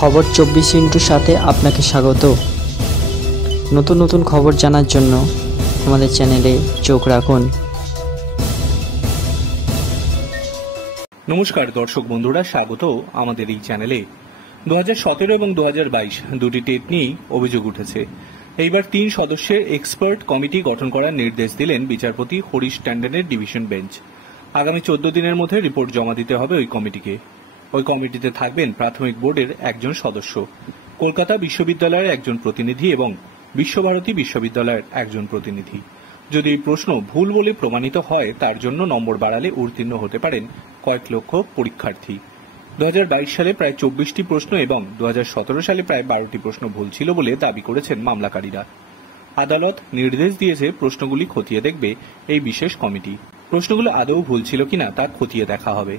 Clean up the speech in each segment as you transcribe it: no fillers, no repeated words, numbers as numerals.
খবর 24 সাথে আপনাকে স্বাগত। নতুন নতুন খবর জানার জন্য আমাদের চ্যানেলে চোখ রাখুন। নমস্কার দর্শক বন্ধুরা, স্বাগত আমাদের এই চ্যানেলে। 2017 এবং 2022 দুটি টেট নিয়েই অভিযোগ উঠেছে। এইবার 3 সদস্যের এক্সপার্ট কমিটি গঠন করার নির্দেশ দিলেন বিচারপতি হরিশ ট্যান্ডনের ডিভিশন বেঞ্চ। আগামী 14 দিনের মধ্যে রিপোর্ট জমা দিতে হবে ওই কমিটিকে। ওই কমিটিতে থাকবেন প্রাথমিক বোর্ডের একজন সদস্য, কলকাতা বিশ্ববিদ্যালয়ের একজন প্রতিনিধি এবং বিশ্বভারতী বিশ্ববিদ্যালয়ের একজন প্রতিনিধি। যদি এই প্রশ্ন ভুল বলে প্রমাণিত হয়, তার জন্য নম্বর বাড়ালে উত্তীর্ণ হতে পারেন কয়েক লক্ষ পরীক্ষার্থী। 2022 সালে প্রায় 24টি প্রশ্ন এবং 2017 সালে প্রায় 12টি প্রশ্ন ভুল ছিল বলে দাবি করেছেন মামলাকারীরা। আদালত নির্দেশ দিয়েছে প্রশ্নগুলি খতিয়ে দেখবে এই বিশেষ কমিটি। প্রশ্নগুলো আদৌ ভুল ছিল কিনা তা খতিয়ে দেখা হবে।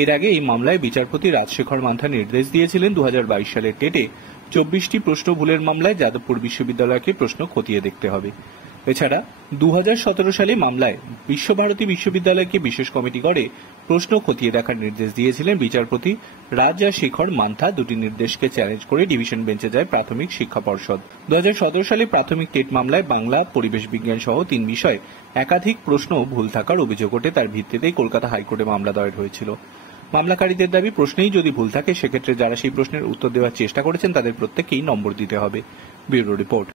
এর আগে এই মামলায় বিচারপতি রাজশেখর মান্থা নির্দেশ দিয়েছিলেন 2022 সালের টেটে 24টি প্রশ্ন ভুলের মামলায় যাদবপুর বিশ্ববিদ্যালয়কে প্রশ্ন খতিয়ে দেখতে হবে। এছাড়া 2017 সালে মামলায় বিশ্বভারতী বিশ্ববিদ্যালয়কে বিশেষ কমিটি করে প্রশ্ন খতিয়ে দেখার নির্দেশ দিয়েছিলেন বিচারপতি রাজশেখর মান্থা। দুটি নির্দেশকে চ্যালেঞ্জ করে ডিভিশন বেঞ্চে যায় প্রাথমিক শিক্ষা পর্ষদ। 2017 সালে প্রাথমিক টেট মামলায় বাংলা, পরিবেশ বিজ্ঞান সহ 3 বিষয়ে একাধিক প্রশ্ন ভুল থাকার অভিযোগ ওঠে। তার ভিত্তিতেই কলকাতা হাইকোর্টে মামলা দায়ের হয়েছিল। মামলাকারীদের দাবি, প্রশ্নেই যদি ভুল থাকে সেক্ষেত্রে যারা সেই প্রশ্নের উত্তর দেওয়ার চেষ্টা করেছেন তাদের প্রত্যেককেই নম্বর দিতে হবে। Bureau report.